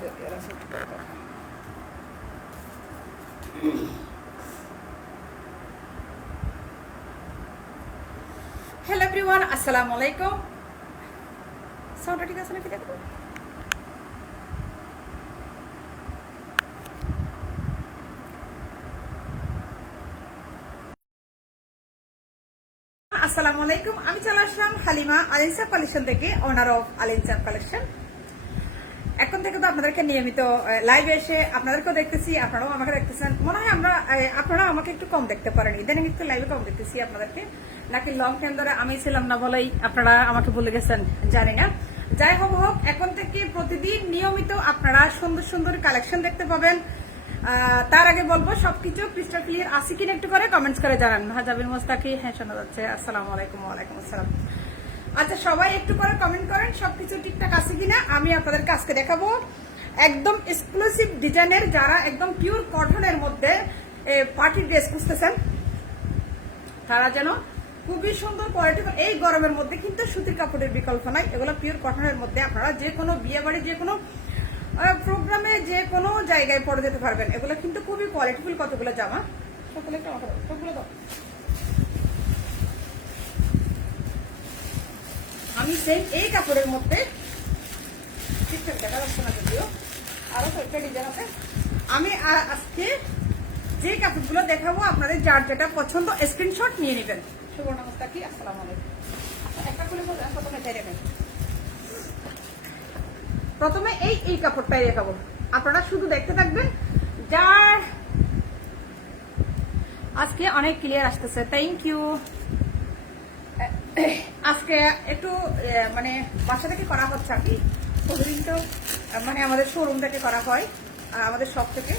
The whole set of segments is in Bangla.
হ্যালো এভরিওয়ান, আসসালামু আলাইকুম। সাউন্ডটা ঠিক আছে নাকি দেখো? আসসালামু আলাইকুম। আমি চলে আসলাম হালিমা আলিনসাব কালেকশন থেকে, ওনার অফ আলিনসাব কালেকশন। এখন থেকে তো আপনাদেরকে নিয়মিত লাইভে এসে আপনাদেরকেও দেখতেছি, আপনারাও আমাকে দেখতেছেন। মনে হয় আপনারা আমাকে একটু কম দেখতে পারেন, ইদানিং একটু লাইভে কম দেখতেছি আপনাদেরকে, নাকি লং টাইম ধরে আমি ছিলাম না বলেই আপনারা আমাকে ভুলে গেছেন জানি না। যাই হোক, এখন থেকে প্রতিদিন নিয়মিত আপনারা সুন্দর সুন্দর কালেকশন দেখতে পাবেন। তার আগে বলবো সবকিছু ক্রিস্টাল ক্লিয়ার আসি কিনা একটু করে কমেন্টস করে জানান। হাজাবিন মোস্তাকি, হ্যাঁ শোনা যাচ্ছে। আসসালামু আলাইকুম। ওয়ালাইকুম আসসালাম। আচ্ছা, সবাই একটু করে কমেন্ট করেন সবকিছু ঠিকঠাক আছে কিনা। আমি আপনাদেরকে আজকে দেখাবো একদম এক্সক্লুসিভ ডিজাইনের, যারা একদম পিওর কটনের মধ্যে পার্টি ড্রেস খুঁজতেছেন তারা যেন খুবই সুন্দর কোয়ালিটি। এই গরমের মধ্যে কিন্তু সুতির কাপড়ের বিকল্প নাই, এগুলো পিওর কটনের মধ্যে আপনারা যে কোনো বিয়ে বাড়ি, যে কোনো প্রোগ্রামে, যে কোনো জায়গায় পরে যেতে পারবেন। এগুলো কিন্তু খুবই কোয়ালিটিফুল কতগুলো জামা। সকলে সবগুলো দাও। আমি সেই এই কাপড়ের মধ্যে দেখা যাচ্ছে না যদিও, আরো কয়েকটা ডিজাইন আছে। আমি আজকে যে কাপড়গুলো দেখাবো আপনাদের যার যেটা পছন্দ স্ক্রিনশট নিয়ে নেবেন। সুবর্ণ মোস্তাকি, আসসালামু আলাইকুম। একটা খুলে প্রথমে চাই দেখেন, প্রথমে এই কাপড়টাই দেখাবো, আপনারা শুধু দেখতে থাকবেন। যার আজকে অনেক ক্লিয়ার আসতেছে, থ্যাংক ইউ। আজকে একটু মানে বাসা থেকে করা হচ্ছে আর কি, প্রতিদিন তো মানে আমাদের শোরুম থেকে করা হয়, আমাদের শপ থেকে।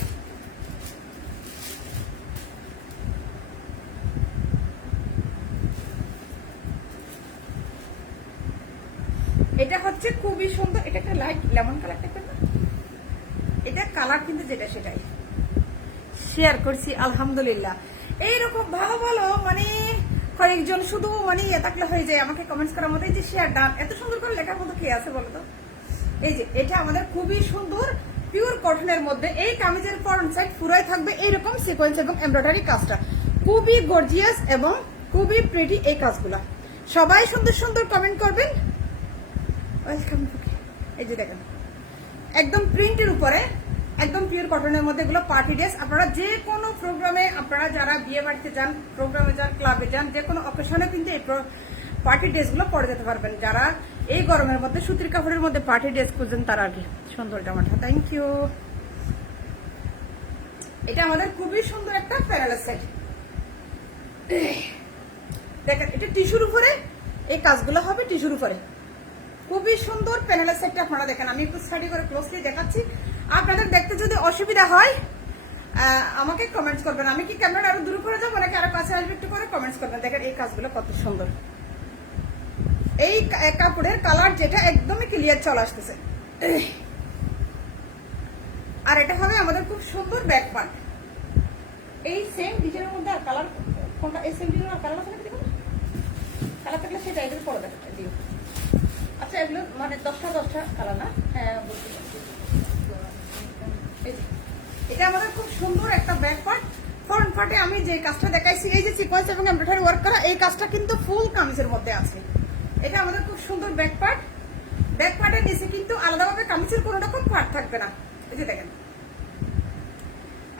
এটা হচ্ছে খুবই সুন্দর, এটা একটা লাইট লেমন কালার টাইপের না, এটা কালার কিন্তু যেটা সেটাই শেয়ার করছি। আলহামদুলিল্লাহ, এইরকম ভালো ভালো মানে কয়েকজন শুধু মানে থাকলে হয়ে যায় আমাকে কমেন্টস করার মধ্যে যে শেয়ার ডান, এত সুন্দর করে লেখার মতো কে আছে বলো তো? এই যে এটা আমাদের খুবই সুন্দর পিওর কটনের মধ্যে, এই কামিজের ফ্রন্ট সাইড পুরোই থাকবে এইরকম সিকোয়েন্স এবং এমব্রয়ডারি কাজটা, খুবই গর্জিয়াস এবং খুবই প্রিটি এই কাজগুলা। সবাই সুন্দর সুন্দর কমেন্ট করবেন। ওয়েলকাম। এই যে দেখেন একদম প্রিন্টের উপরে, একদম পিওর কটনের মধ্যে এগুলো পার্টি ড্রেস। আপনারা যে কোনো প্রোগ্রামে, আপনারা যারা বিয়ে বাড়িতে যান, প্রোগ্রামে যান, ক্লাবে যান, যে কোনো অকেশনে কিন্তু এই পার্টি ড্রেসগুলো পরে যেতে পারবেন। যারা এই গরমের মধ্যে সুতির কাপড়ের মধ্যে পার্টি ড্রেস খুঁজছেন তারা আর কি। সুন্দর জামাটা, থ্যাংক ইউ। এটা আমাদের খুবই সুন্দর একটা প্যারালাল সেট। দেখেন এটা টিস্যুর উপরে এই কাজগুলো হবে, টিস্যুর উপরে খুবই সুন্দর প্যানেলের সেটটা আপনারা দেখেন। আমি একটু স্টাডি করে ক্লোজলি দেখাচ্ছি, আপনাদের দেখতে যদি অসুবিধা হয় আমাকে কমেন্টস করবেন। আমি কি ক্যামেরা আরো দূর করে যাবো নাকি আরো কাছে আসবে, একটু করে কমেন্টস করবেন। দেখেন এই কাজগুলো কত সুন্দর, এই কাপড়ের কালার যেটা একদমই ক্লিয়ার চলে আসতেছে। আর এটা হবে আমাদের খুব সুন্দর ব্যাক পার্ট। এই সেম ডিজাইনের মধ্যে আর কালার কোনটা? এই সেম ডিজাইনের কালার আছে নাকি দেখুন, কালার থাকলে সেটা এদের পরে দেখা দিও। আচ্ছা, এগুলো মানে 10টা কালার না? হ্যাঁ, বলতে পারছি। এটা আমাদের খুব সুন্দর একটা ব্যাক পার্ট। ফ্রন্ট পার্টে আমি যে কাজটা দেখাইছি, এই যে সিকোয়েন্স এবং এমব্রয়ডারি ওয়ার্ক করা, এই কাজটা কিন্তু ফুল কামিজের মধ্যে আছে। এটা আমাদের খুব সুন্দর ব্যাক পার্ট। ব্যাক পার্টের নিচে কিন্তু আলাদাভাবে কামিজের কোনো রকম পার্ট থাকবে না, এই যে দেখেন।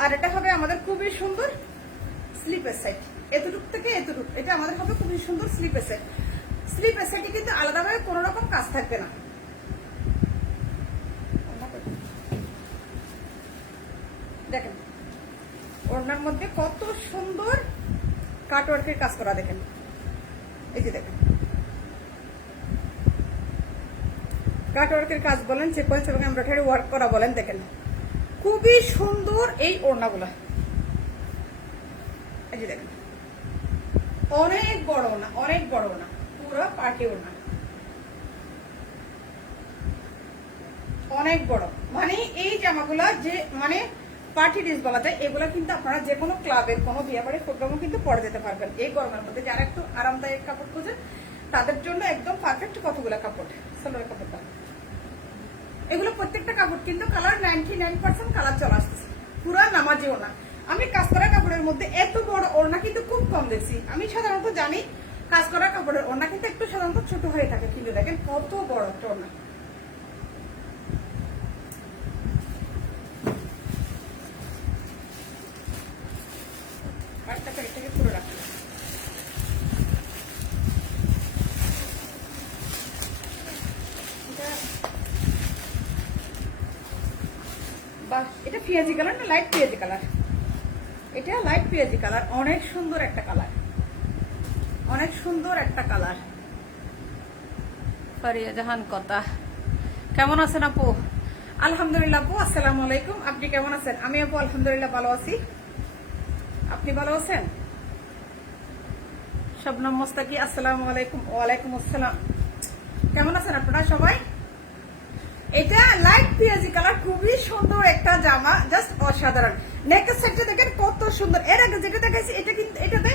আর এটা হবে আমাদের খুবই সুন্দর স্লিপের সাইড, এতটুক থেকে এতটুক। এটা আমাদের হবে খুবই সুন্দর স্লিপের সাইড। স্লিপের সাইডে কিন্তু আলাদাভাবে কোনো রকম কাজ থাকবে না। দেখেন ওড়নার মধ্যে কত সুন্দর কাটওয়ার্কের কাজ করা, দেখেন এই যে দেখেন কাটওয়ার্কের কাজ বলেন, সিকোয়েন্স এবং এমব্রয়ডারি ওয়ার্ক করা বলেন, দেখেন খুবই সুন্দর এই ওড়নাগুলা। এই যে দেখেন অনেক বড় ওড়না, অনেক বড় ওড়না, পুরো পার্টি ওড়না, অনেক বড়। মানে এই জামাগুলা যে মানে পার্টি ড্রেস বলা যায়, এগুলো কিন্তু আপনারা যে কোনো ক্লাবের, কোনো বিয়ে বাড়ির প্রোগ্রামও কিন্তু পরে যেতে পারবেন এই গরমের মধ্যে। যারা একটু আরামদায়ক কাপড় খোঁজেন তাদের জন্য একদম পারফেক্ট কতগুলো কাপড়। সালোয়ার কাপড়টা এগুলো প্রত্যেকটা কাপড় কিন্তু কালার 99% কালার চলে আসতেছে, পুরা নামাজি ওড়না। আমি কাজ করা কাপড়ের মধ্যে এত বড় ওড়না কিন্তু খুব কম দেখছি। আমি সাধারণত জানি কাজ করা কাপড়ের ওড়না কিন্তু একটু সাধারণত ছোট হয়ে থাকে, কিন্তু দেখেন কত বড় একটা ওড়না। পুরো রাখি এটা পিয়াজি কালার না লাইট পিয়াজি কালার, এটা লাইট পিয়াজি কালার, অনেক সুন্দর একটা কালার, অনেক সুন্দর একটা কালার। ফারিয়া জাহান কথা, কেমন আছেন আপু? আলহামদুলিল্লাহ আপু, আসসালামু আলাইকুম। আপনি কেমন আছেন? আমি আপু আলহামদুলিল্লাহ ভালো আছি, আপনি ভালো আছেন? শবনম মোস্তাকি আসসালামু আলাইকুম। ওয়ালাইকুম আসসালাম, কেমন আছেন আপনারা সবাই? এটা লাইট পিয়াজি কালার, খুবই সুন্দর একটা জামা, জাস্ট অসাধারণ। নেকের সাইডটা দেখেন কত সুন্দর। এর আগে যেটা দেখাইছি এটা কিন্তু এটাতে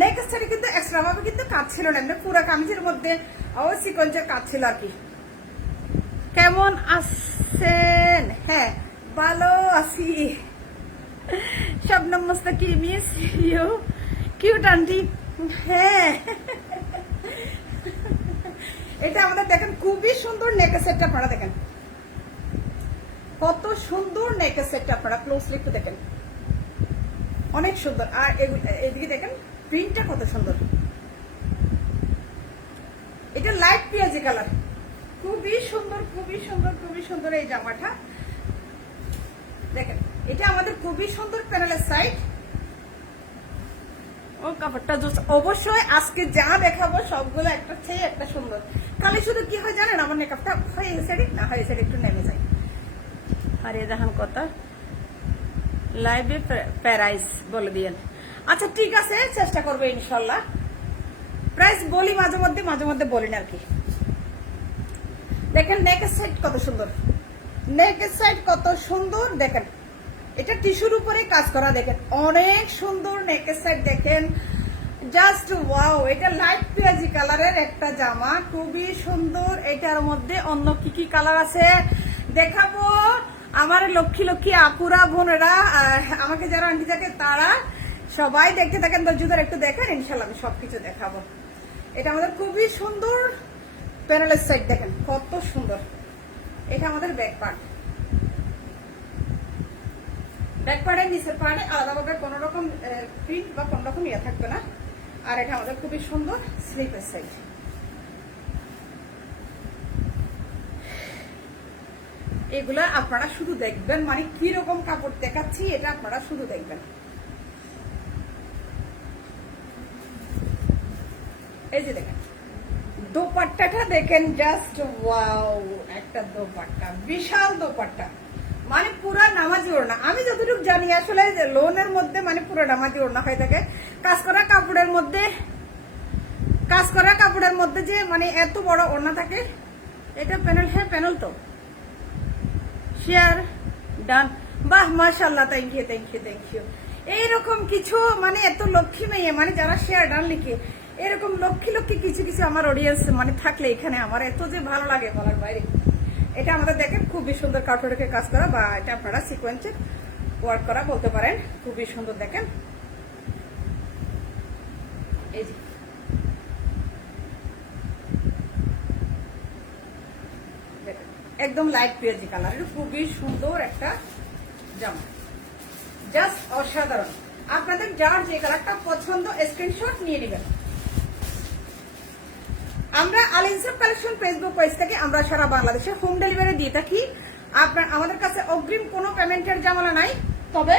নেকের সাইডে কিন্তু এক্সট্রা ভাবে কিন্তু কাজ ছিল না, এমনি পুরো কামিজের মধ্যে সিকোয়েন্সের কাজ ছিল আর কি। কেমন আছেন? হ্যাঁ ভালো আছি। Shabnam Mostaki miss you, cute aunty. হ্যাঁ এটা আমাদের দেখেন খুবই সুন্দর নেকের সেটটা, আপনারা দেখেন কত সুন্দর নেকের সেটটা, আপনারা ক্লোজলি একটু দেখেন, অনেক সুন্দর। আর এদিকে দেখেন প্রিন্টটা কত সুন্দর, এটা লাইট পিয়াজি কালার, খুবই সুন্দর খুবই সুন্দর খুবই সুন্দর এই জামাটা দেখেন। এটা আমাদের খুবই সুন্দর প্যানেলের সাইড। ও কাপড়টা অবশ্যই আজকে যা দেখাবো সবগুলো একটা চেয়ে একটা সুন্দর। খালি শুধু কি হয় জানেন, আমার মেকআপটা হয়ে গেছে না, হয়ে গেছে একটু নেমে যায়। আর এ দেখান কথা লাইভে প্রাইস বলে দিয়েন। আচ্ছা ঠিক আছে, চেষ্টা করবো ইনশাল্লাহ। প্রাইস বলি মাঝে মধ্যে বলি না আর কি। দেখেন নেকের সাইড কত সুন্দর, নেকের সাইড কত সুন্দর দেখেন। এটা টিস্যুর উপরে কাজ করা, দেখেন অনেক সুন্দর নেকের সাইড দেখেন, জাস্ট ওয়াও। এটা লাইট পিয়াজি কালারের একটা জামা, খুবই সুন্দর। এটার মধ্যে অন্য কি কি কালার আছে দেখাবো। আমার লক্ষ্মী লক্ষ্মী আপুরা বোনেরা, আমাকে যারা আন্টি থাকে তারা সবাই দেখতে থাকেন, ধৈর্যধরে একটু দেখেন, ইনশাল্লাহ আমি সবকিছু দেখাবো। এটা আমাদের খুবই সুন্দর প্যানেলের সাইড, দেখেন কত সুন্দর। এটা আমাদের ব্যাক পার্ট, ব্যাক পার্টের নিচের পার্টে আলাদাভাবে কোন রকম প্রিন্ট বা কোন রকম ইয়ে থাকবে না। আর এটা আমাদের খুবই সুন্দর স্লিপের সাইড। এগুলা আপনারা শুধু দেখবেন, মানে কি রকম কাপড় দেখাচ্ছি এটা আপনারা শুধু দেখবেন। এই যে দেখেন দোপাট্টাটা দেখেন, জাস্ট ওয়াও একটা দোপাট্টা, বিশাল দোপাট্টা, মানে পুরা নামাজি ওড়না। আমি যতটুকু জানি আসলে লোনের মধ্যে মানে পুরো নামাজি ওড়না হয়ে থাকে। কাজ করা কাপড়ের মধ্যে যে মানে এত বড় ওড়না থাকে। এটা প্যানেল, হ্যাঁ প্যানেল তো শেয়ার ডান, বাহ মাশাআল্লাহ, thank you thank you thank you. এইরকম কিছু মানে এত লক্ষ্মী মেয়ে, মানে যারা শেয়ার ডান লিখে, এরকম লক্ষ্মী লক্ষ্মী কিছু কিছু আমার অডিয়েন্স মানে থাকলে এখানে আমার এত যে ভালো লাগে বলার বাইরে। এটা আমাদের দেখেন খুবই সুন্দর কাটওয়ার্কে কাজ করা, বা এটা আপনারা সিকোয়েন্সে ওয়ার্ক করা বলতে পারেন, খুবই সুন্দর দেখেন। এই যে একদম লাইট পিয়াজি কালার, খুবই সুন্দর একটা জামা, জাস্ট অসাধারণ। আপনাদের যার যে কালারটা পছন্দ স্ক্রিনশট নিয়ে নেবেন। আমরা আল ইনসাফ কালেকশন ফেসবুক পেজ থেকে আমরা সারা বাংলাদেশে হোম ডেলিভারি দিয়ে থাকি। আমাদের কাছে অগ্রিম কোনো পেমেন্টের ঝামেলা নাই। তবে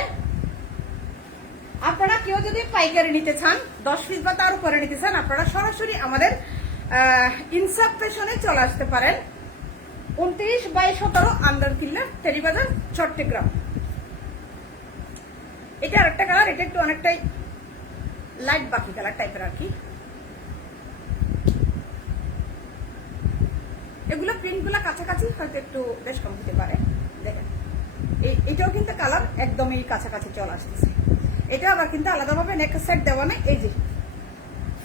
আপনারা কেউ যদি পাইকারি নিতে চান, 10 পিস বা তার উপরে নিতে চান, আপনারা সরাসরি আমাদের ইনসাফ ফ্যাশনে চলে আসতে পারেন। 29/17 আন্ডার কিল্লার টেরিবাজার চট্টগ্রাম। এটা আরেকটা কালার, এটা একটু অনেকটাই লাইট বাকি কালার টাইপের আর কি। এগুলো প্রিন্ট গুলা কাছাকাছি, হয়তো একটু বেশ কম হতে পারে। দেখেন এটাও কিন্তু কালার একদমই কাছাকাছি চলে আসতেছে। এটা আবার কিন্তু আলাদাভাবে নেক সাইড দেওয়া নাই। এই যে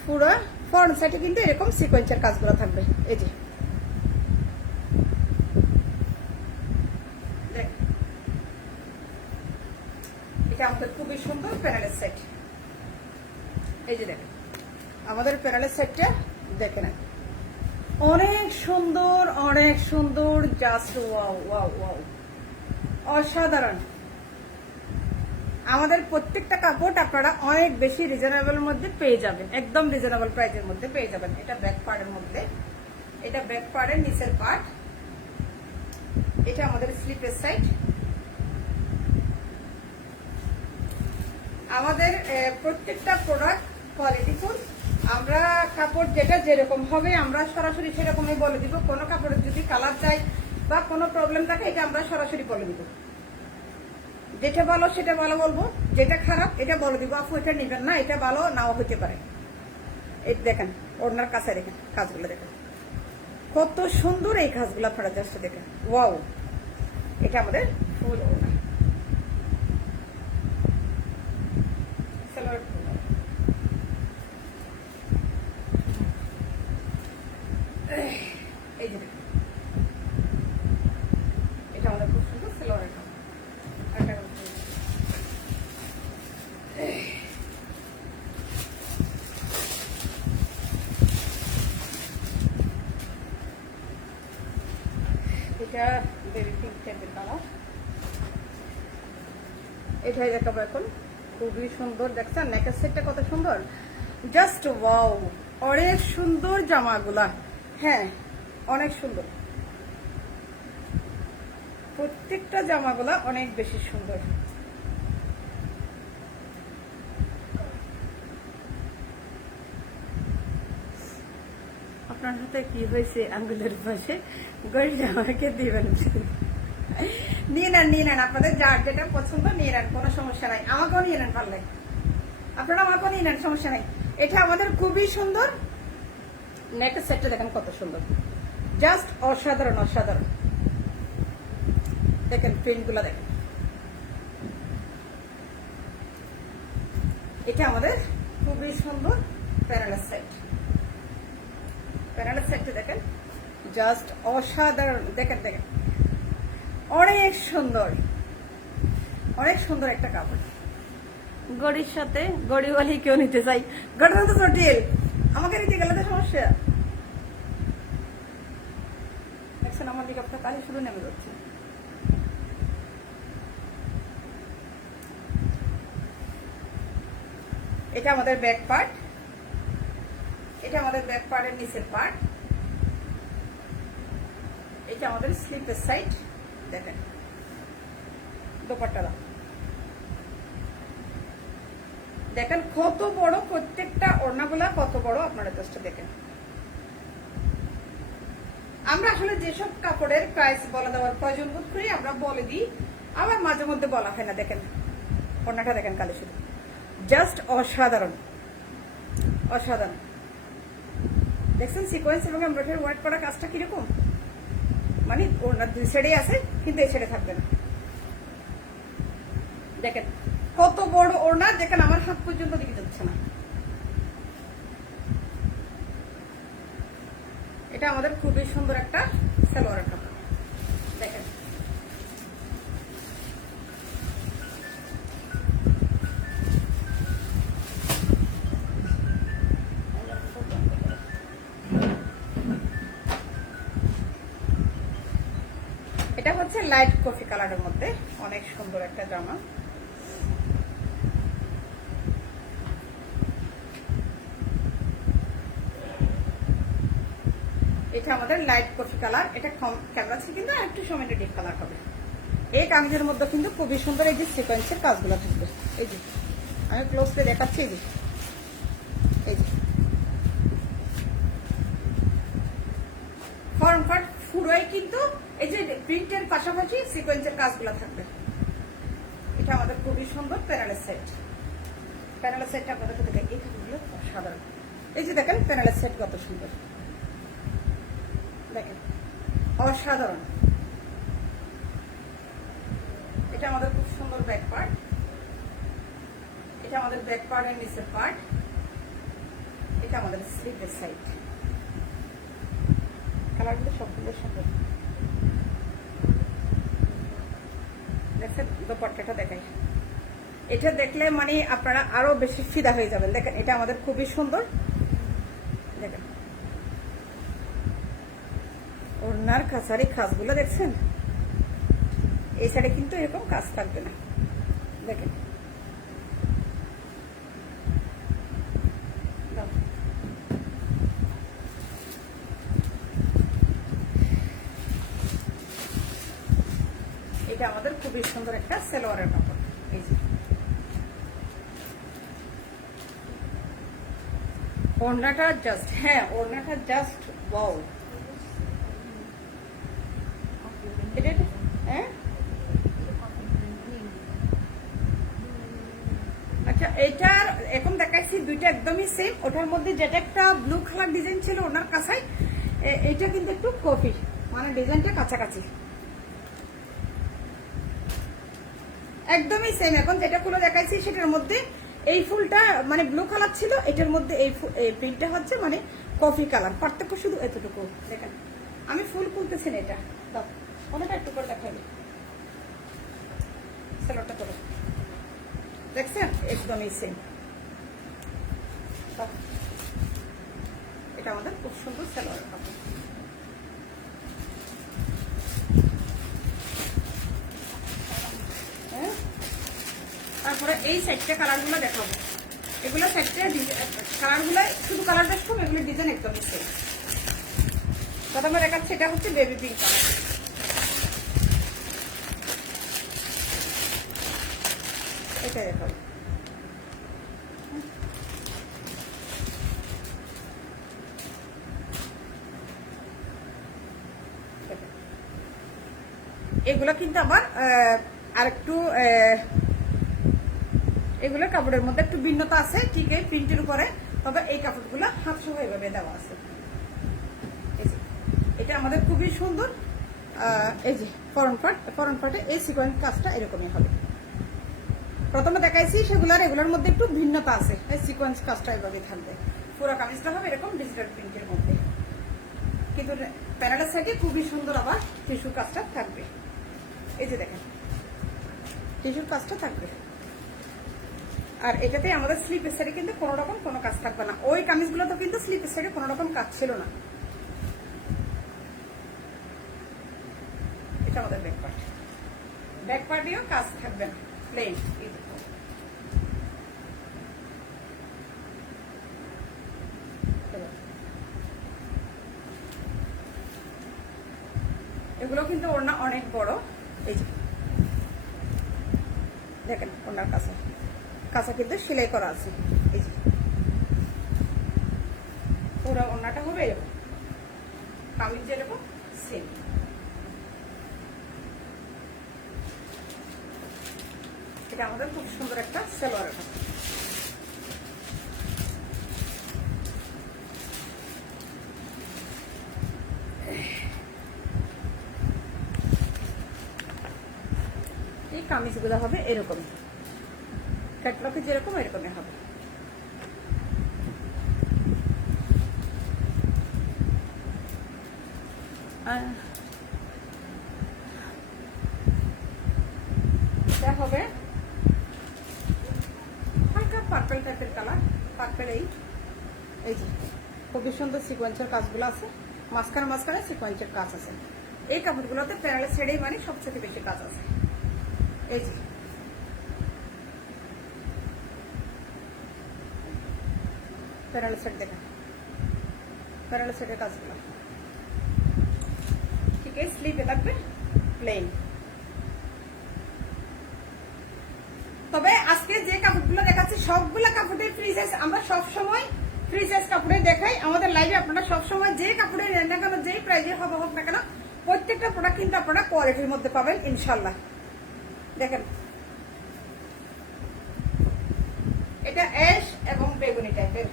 পুরো ফ্রন্ট সাইডে কিন্তু এরকম সিকোয়েন্সের কাজগুলো থাকবে। এই যে আমাদের খুবই সুন্দর প্যানেলের সেট। এই যে দেখেন আমাদের প্যানেলের সেটটা দেখে নেন, অনেক সুন্দর, অনেক সুন্দর, জাস্ট ওয়াও ওয়াও ওয়াও, অসাধারণ। আমাদের প্রত্যেকটা কাপড় আপনারা অনেক বেশি রিজনেবল মধ্যে পেয়ে যাবেন, একদম রিজনেবল প্রাইসের মধ্যে পেয়ে যাবেন। এটা ব্যাক পার্টের মধ্যে, এটা ব্যাক পার্টের নিচের পার্ট, এটা আমাদের স্লিপের সাইড। আমাদের প্রত্যেকটা প্রোডাক্ট কোয়ালিটিফুল। আমরা কাপড় যেটা যেরকম হবে আমরা সরাসরি সেরকমই বলে দিব। কোনো কাপড়ের যদি কালার চাই বা কোনো প্রবলেম থাকে এটা আমরা সরাসরি বলে দিব। যেটা ভালো সেটা ভালো বলবো, যেটা খারাপ এটা বলে দিব, আপু এটা নেবেন না, এটা ভালো নাও হতে পারে। এই দেখেন ওড়নার কাছে দেখেন কাজগুলো, দেখেন কত সুন্দর এই কাজগুলো, আপনারা জাস্ট দেখেন ওয়াও। এটা আমাদের ফুল ওড়না, সালোয়ার। এই যে দেখেন এটা আমাদের খুব সুন্দর সালোয়ারের কাজ। এটা বেবি পিঙ্ক টাইপের কালার, এটাই দেখাবো এখন। খুবই সুন্দর, দেখছেন নেকের সেটটা কত সুন্দর, জাস্ট ওয়াও। অনেক সুন্দর জামাগুলা, হ্যাঁ অনেক সুন্দর, প্রত্যেকটা জামাগুলা অনেক বেশি সুন্দর। আপনার হাতে কি হয়েছে আঙ্গুলের পাশে, গরিব আমাকে দিবেন। নিয়ে নেন, নিয়ে নেন, আপনাদের যার যেটা পছন্দ নিয়ে নেন, কোনো সমস্যা নাই। আমাকেও নিয়ে নেন, পারলে আপনারা আমাকেও নিয়ে নেন, সমস্যা নাই। এটা আমাদের খুবই সুন্দর নেকের সেটটা দেখেন কত সুন্দর, জাস্ট অসাধারণ অসাধারণ। দেখেন প্রিন্টগুলো দেখেন, এটা আমাদের খুবই সুন্দর প্যানেলের সেট। প্যানেলের সেটটা দেখেন জাস্ট অসাধারণ, দেখেন দেখেন অনেক সুন্দর, অনেক সুন্দর একটা কাপড়। গড়ির সাথে গড়িওয়ালি কেউ নিতে চাই, গড়ির তো জটিল, আমাকে নিতে গেলে তো সমস্যা। দেখছেন আমার দিকে আপনার কালি শুরু নেমে যাচ্ছে। এটা আমাদের ব্যাক পার্ট, এটা আমাদের ব্যাক পার্টের নিচের পার্ট, এটা আমাদের স্লিপের সাইড। দেখেন দোপাট্টা দেখেন কত বড়, প্রত্যেকটা ওড়নাগুলা কত বড়, আপনারা জাস্ট দেখেন। আমরা আসলে যেসব কাপড়ের প্রাইস বলে দেওয়ার প্রয়োজন বোধ করি আমরা বলে দিই, আবার মাঝে মধ্যে বলা হয় না। দেখেন ওড়নাটা দেখেন কালি শুধু, জাস্ট অসাধারণ অসাধারণ। দেখছেন সিকোয়েন্স এবং এমব্রয়ডারি ওয়ার্ক করা কাজটা কিরকম, মানে ওড়নার দুই সাইডে আছে কিন্তু এই সাইডে থাকবে না। দেখেন কত বড় ওড়না, দেখেন আমার হাত পর্যন্ত দিকে যাচ্ছে না। এটা আমাদের খুবই সুন্দর একটা সালোয়ারের কাপড়, দেখেন এটা হচ্ছে লাইট কফি কালারের মধ্যে অনেক সুন্দর একটা জামা। এটা আমাদের লাইট কফি কালার, এটা ক্যামেরা থেকে কিন্তু আরেকটু সময় ডিপ কালার হবে। এই কামিজের মধ্যে কিন্তু খুবই সুন্দর এই যে সিকোয়েন্সের কাজগুলো থাকবে। এই যে আমি ক্লোজ করে দেখাচ্ছি, এই যে এই যে ফর্ম কাট পুরোই কিন্তু এই যে প্রিন্টের পাশাপাশি সিকোয়েন্সের কাজগুলো থাকবে। এটা আমাদের খুবই সুন্দর প্যানেলের সেট। প্যানেলের সেটটা আপনাদের দেখে এই কাজগুলো অসাধারণ। এই যে দেখেন প্যানেলের সেট কত সুন্দর, দেখেন অসাধারণ। এটা আমাদের খুব সুন্দর ব্যাক পার্ট, এটা আমাদের ব্যাক পার্টের নিচের পার্ট, এটা আমাদের স্লিপের সাইড। কালারগুলো সবগুলো সুন্দর, দেখছেন দোপাট্টাটা দেখাই এটা দেখলে মানে আপনারা আরো বেশি ফিদা হয়ে যাবেন। দেখেন এটা আমাদের খুবই সুন্দর। দেখেন ওড়নার কাছারি খাসগুলো দেখছেন, এই সাইডে কিন্তু এরকম কাজ থাকবে না। দেখেন এটা আমাদের খুবই সুন্দর একটা সালোয়ারের কাপড়। এই যে ওড়নাটা জাস্ট, হ্যাঁ ওড়নাটা জাস্ট ওয়াও। এটা হ্যাঁ আচ্ছা, এটার এখন দেখাইছি দুইটা একদমই সেম। ওটার মধ্যে যেটা একটা ব্লু কালার ডিজাইন ছিল ওনার কাছাই, এটা কিন্তু একটু কফি, মানে ডিজাইনটা কাছাকাছি একদমই সেম। এখন যেটা ফুল দেখাইছি সেটার মধ্যে এই ফুলটা মানে ব্লু কালার ছিল, এটার মধ্যে এই প্রিন্টটা হচ্ছে মানে কফি কালার। পার্থক্য শুধু এতটুকু। দেখেন আমি ফুল খুলতেছি না, এটা দাও ওনাটা একটু করে দেখাবি, সেলোটা করো। দেখছেন একদমই সেম। এটা আমাদের খুব সুন্দর সালোয়ার কাপড়। তারপরে এই সাইডটা কালারগুলো দেখাবো। এগুলো সাইডটা কালারগুলো শুধু কালার দেখবো, এগুলো ডিজাইন একদমই সেম। প্রথমে দেখাচ্ছি এটা হচ্ছে বেবি পিঙ্ক কালার। এটা দেখাবো। এগুলো কিন্তু আবার আরেকটু এগুলো কাপড়ের মধ্যে একটু ভিন্নতা আছে ঠিক এই প্রিন্টের উপরে, তবে এই কাপড়গুলো হাত সহ এভাবে দেওয়া আছে। এটা আমাদের খুবই সুন্দর। এই যে ফরন পার্টে এই সিকোয়েন্স কাজটা এরকমই হবে। প্রথমে দেখাইছি সেগুলোর এগুলোর মধ্যে একটু ভিন্নতা আছে, এই সিকোয়েন্স কাজটা এভাবে থাকবে। পুরো কামিজটা হবে এরকম ডিজিটাল প্রিন্টের মধ্যে, কিন্তু প্যানেলের সাইডে খুবই সুন্দর আবার টিস্যুর কাজটা থাকবে। এই যে দেখেন টিস্যুর কাজটা থাকবে। আর এটাতে আমাদের স্লিপের সাইডে কিন্তু কোনো রকম কোনো কাজ থাকবে না। ওই কামিজগুলো তো কিন্তু স্লিপের সাইডে কোনো রকম কাজ ছিল না। এটা আমাদের ব্যাক পার্টেও কাজ থাকবে না, প্লেন। এগুলো কিন্তু ওড়না অনেক বড়। এই যে দেখেন ওড়নার কাছে কাঁচা কিন্তু সেলাই করা আছে। এই যে পুরো ওড়নাটা হবে এরকম, কামিজ যেরকম সেম। এটা আমাদের খুব সুন্দর একটা সালোয়ার কাপড়। এই কামিজগুলো হবে এরকম, ক্যাটলগে যেরকম এরকমই হবে। এটা হবে হালকা পার্পল টাইপের কালার, পার্পল। এই যে খুবই সুন্দর সিকোয়েন্সের কাজগুলো আছে, মাঝখানে সিকোয়েন্সের কাজ আছে। এই কাপড়গুলোতে প্যানেলের সাইডেই মানে সবচেয়ে বেশি কাজ আছে। এই যে প্যানেলের সাইড দেখেন, প্যানেলের সাইডের কাজগুলো ঠিক আছে। স্লিপে থাকবে প্লেন। তবে আজকে যে কাপড়গুলো দেখাচ্ছি সবগুলো কাপড়ের ফ্রি সাইজ। আমরা সবসময় ফ্রি সাইজ কাপড়ে দেখাই আমাদের লাইভে। আপনারা সবসময় যে কাপড়ে নেন না কেন, যেই প্রাইজে হোক না কেন, প্রত্যেকটা প্রোডাক্ট কিন্তু আপনারা কোয়ালিটির মধ্যে পাবেন ইনশাল্লাহ। দেখেন এটা অ্যাশ এবং বেগুনি টাইপের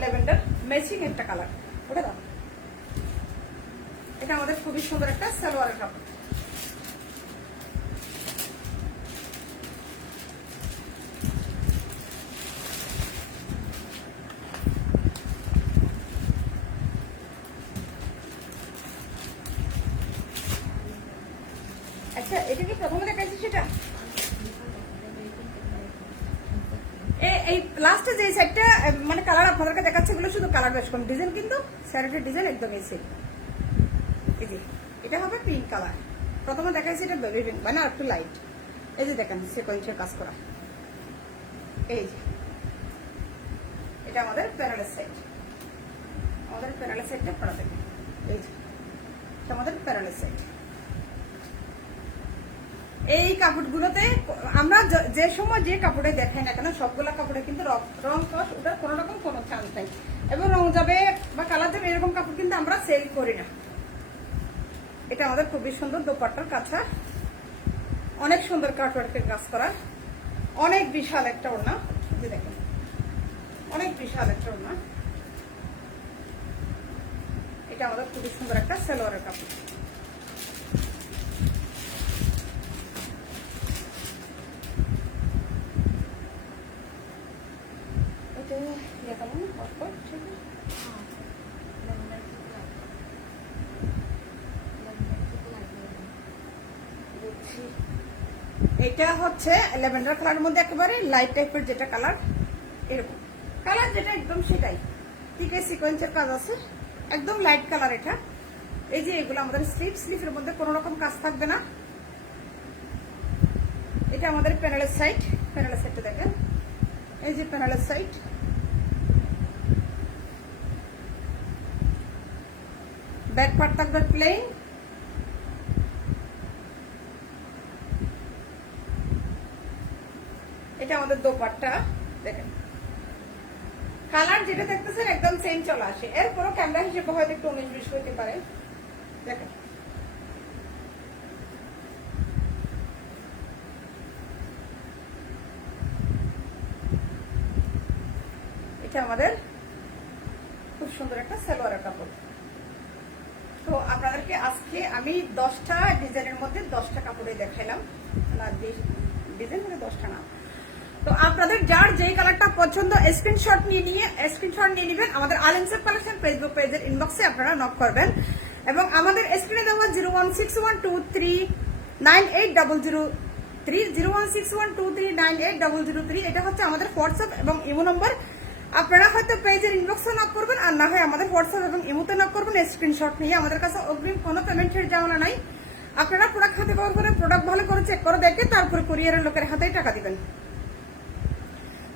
ল্যাভেন্ডার ম্যাচিং একটা কালার। ওটা দাও। এটা আমাদের খুবই সুন্দর একটা সালোয়ারের কাপড়। আচ্ছা এটা কি প্রথমে দেখাইছি সেটা? এই লাস্টে যে সেটটা মানে কালার আপনাদেরকে দেখাচ্ছে এগুলো শুধু কালার বেশ কম, ডিজাইন কিন্তু শাড়িটার ডিজাইন একদমই সেম। এই যে এটা হবে পিঙ্ক কালার, প্রথমে দেখাইছি এটা বেবি পিঙ্ক মানে আর একটু লাইট। এই যে দেখেন সিকোয়েন্সের কাজ করা, এই যে এটা আমাদের প্যারালাল সেট, আমাদের প্যারালাল সেটটা পড়া থাকে। এই যে আমাদের প্যারালাল সেট। এই কাপড়গুলোতে আমরা যে সময় যে কাপড়ে দেখাই না কেন সবগুলা কাপড়ে কিন্তু রং কস ওটার কোনো রকম কোনো চান্স নাই, এবং রং যাবে বা কালার যাবে এরকম কাপড় কিন্তু আমরা সেল করি না। এটা আমাদের খুবই সুন্দর দোপাট্টার কাছা, অনেক সুন্দর কাটওয়ার্কের কাজ করা, অনেক বিশাল একটা ওড়না, দেখেন অনেক বিশাল একটা ওড়না। এটা আমাদের খুবই সুন্দর একটা সালোয়ারের কাপড়। এটা হচ্ছে ল্যাভেন্ডার কালারের মধ্যে একেবারে লাইট টাইপের যেটা কালার, এরকম কালার যেটা একদম সেটাই, ঠিক আছে সিকোয়েন্সের কাজ আছে, একদম লাইট কালার এটা। এই যে এগুলো আমাদের স্লিভের মধ্যে কোনো রকম কাজ থাকবে না। এটা আমাদের প্যানেলের সাইড, প্যানেলের সাইডটা দেখেন, এই যে প্যানেলের সাইড। ব্যাক পার্ট থাকবে প্লেন, এটা আমাদের দোপাট্টা দেখেন, কালার যেটা দেখতেছেন একদম সেম চলে আসে, এরপরও ক্যামেরা হিসেবে হয়তো একটু 19-20 হতে পারে। দেখেন এটা আমাদের খুব সুন্দর একটা সালোয়ারের কাপড়। তো আপনাদেরকে আজকে আমি 10টা ডিজাইনের মধ্যে 10টা কাপড়ে দেখাইলাম, না ডিজাইন মানে 10টা না। তো আপনাদের যার যেই কালারটা পছন্দ স্ক্রিনশট নিয়ে নেবেন, আমাদের আলেনসেপ কালেকশন ফেসবুক পেজের ইনবক্সে আপনারা নক করবেন, এবং আমাদের স্ক্রিনে দেওয়া 01612398003 এটা হচ্ছে আমাদের হোয়াটসঅ্যাপ এবং ইমো নম্বর। আপনারা হয়তো পেজের ইনবক্সে নক করবেন, আর না হয় আমাদের হোয়াটসঅ্যাপ এবং ইমোতে নক করবেন স্ক্রিনশট নিয়ে। আমাদের কাছে অগ্রিম কোনো পেমেন্টের জামানা নাই। আপনারা প্রোডাক্ট হাতে পাওয়ার পরে প্রোডাক্ট ভালো করে চেক করে দেখে তারপরে কুরিয়ারের লোকের হাতেই টাকা দিবেন।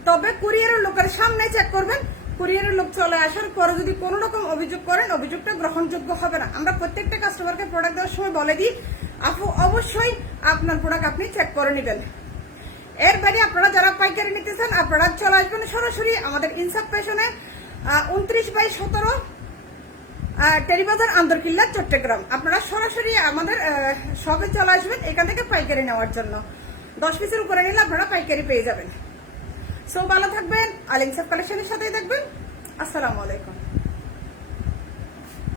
তবে কুরিয়ারের লোকের সামনে চেক করবেন, কুরিয়ারের লোক চলে আসার পরে যদি কোনো রকম অভিযোগ করেন অভিযোগটা গ্রহণযোগ্য হবে না। আমরা প্রত্যেকটা কাস্টমারকে প্রোডাক্ট দেওয়ার সময় বলে দিই আপু অবশ্যই আপনার প্রোডাক্ট আপনি চেক করে নেবেন। এর বাইরে আপনারা যারা পাইকারি নিতে চান আপনারা চলে আসবেন সরাসরি আমাদের ইনসাফ পেশনে 29/17 টেরিবাজার আন্দরকিল্লা চট্টগ্রাম। আপনারা সরাসরি আমাদের শপে চলে আসবেন এখান থেকে পাইকারি নেওয়ার জন্য। 10 পিসের উপরে নিলে আপনারা পাইকারি পেয়ে যাবেন। সো ভালো থাকবেন, আল ইনসাফ কালেকশনের সাথেই থাকবেন। আসসালামু আলাইকুম।